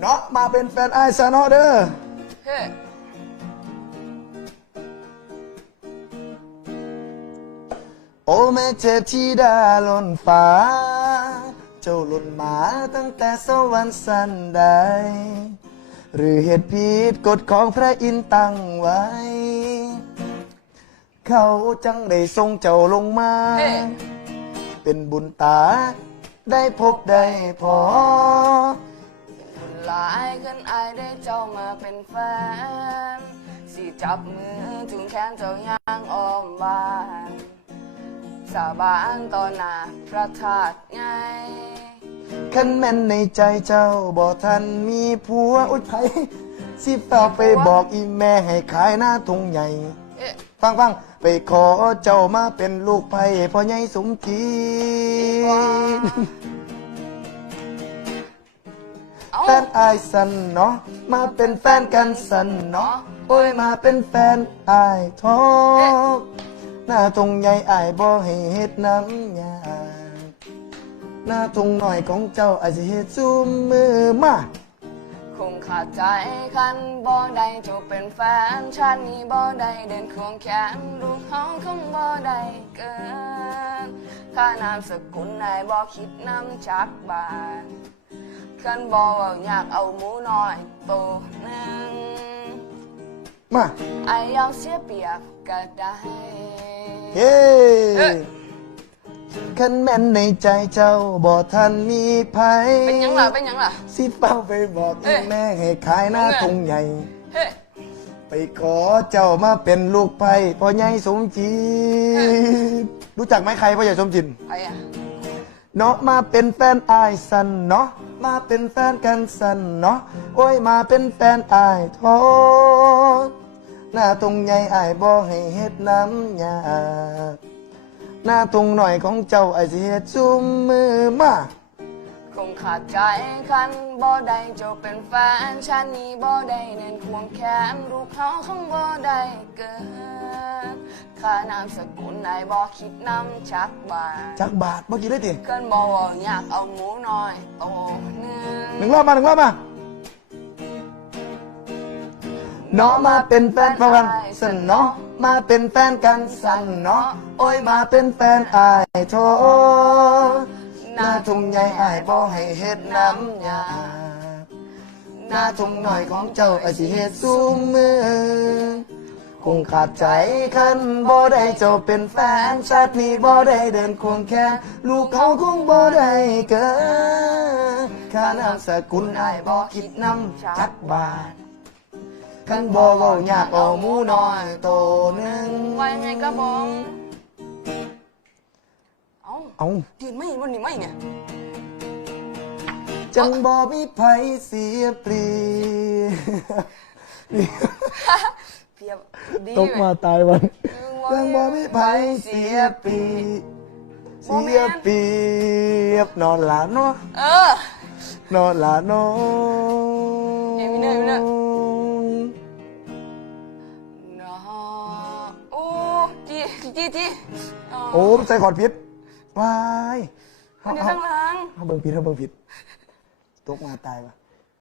เนาะมาเป็นแฟนไอ้ายซะเนาะเด้อเฮ้โอ้แม่เทพธิดาล้นฟ้า เจ้าหลุดมาตั้งแต่สวรรค์สันใด หรือเหตุผิดกฎของพระอินทร์ตั้งไว้ เขาจังได้ทรงเจ้าลงมา เฮ้เป็นบุญตาได้พบได้พอบุญ หลายขึ้นอายได้เจ้ามาเป็นแฟน สิจับมือจุงแขนเจ้าย่างอ้อมบ้าน สาบานต่อหน้าพระธาตุไงขันแม่นในใจเจ้าบ่ทันมีผัวอุยไผสิฝากไปบอกอีแม่ให้ขายหน้าทงใหญ่ เอ๊ะฟังฟังไปขอเจ้ามาเป็นลูกไผ่พ่อใหญ่สมจีนเอ้า แฟนอายสันเนาะมาเป็นแฟนกันสันเนาะโอ้ยมาเป็นแฟนอายทองหน้าทงใหญ่อายบ่ให้เฮ็ดน้ำยาหน้าทงหน่อยของเจ้าอาจจะเฮ็ดซุมมือมาคงขาดใจคันบ่ได้จบเป็นแฟนชาตินี้บ่ได้เดินควงแขนลูกเฮาคงบ่ได้เกินข้านามสกุลนายบ่คิดน้ำจักบาน คันบ่เว้าอยากเอาหมูน้อยโตหนึงมาไอ้ยอมเสียเปรียบก็ได้เฮ้เอ้ยขันแม่นในใจเจ้าบ่ทันมีไผเป็นหยังล่ะเป็นหยังล่ะ สิเป้าไปบอกเอ้อียแม่ให้ขายหน้าทงใหญ่ เฮ้ไปขอเจ้ามาเป็นลูกไผ่พ่อใหญ่สมจีนรู้จักไหมใครพ่อใหญ่สมจินไปอะเนาะมาเป็นแฟนอายสันเนาะ มาเป็นแฟนกันสันเนาะโอ้ยมาเป็นแฟนอายทอหน้าตรงใหญ่อายบ่ให้เฮ็ดน้ำยาหน้าตรงหน่อยของเจ้าอายสิเฮ็ดซุมมือมาคงขาดใจคันบ่ได้เจบเป็นแฟนชาตินี้บ่ได้เน้นควงแขนลูกเขาคงบ่ได้เกิด ข้านามสกุลนายบ่คิดนำจักบานจักบาทเมื่อกี้ได้ติเกินบ่เว่าอยากเอาหมูน้อยโตหนึงหนึ่งรอบมาหนึ่งรอบมาเนาะมาเป็นแฟนกันสันเนาะมาเป็นแฟนกันสันเนาะโอ้ยมาเป็นแฟนอายโทหน้าทุ่งใหญ่อายบ่ให้เฮ็ดน้ำยาหน้าทุ่งหน่อยของเจ้าอาจสิเฮ็ดซุมมือ คงขาดใจคันบ่ได้เจ้าเป็นแฟนชาตินี้บ่ได้เดินควงแขนลูกเขาคงบ่ได้เกิดข้านามสกุลไอายบ่คิดนำจักบาทคันบ่เว้าอยากเอาหมูน้อยโตหนึงว่ายังไงก็บอกเอ้าเอายืนไม่เห็นวันนี้ไม่เนี่ยจังบ่มีไผเสียเปรียบ เพียบดีตกไหมมาตายวันจัจังบ่มีไผเสียเปรียบเสียเปรียบนอนหลานเนาะเออนอนหลานนอเดี๋ยวมีเนยมีเนยนอโอ้จีจีจีโอ้ใส่ขอดพิษวายมันอยู่ข้างหลังเขาเบิ่งผิดเขาเบิ่งผิดตกมาตายปะ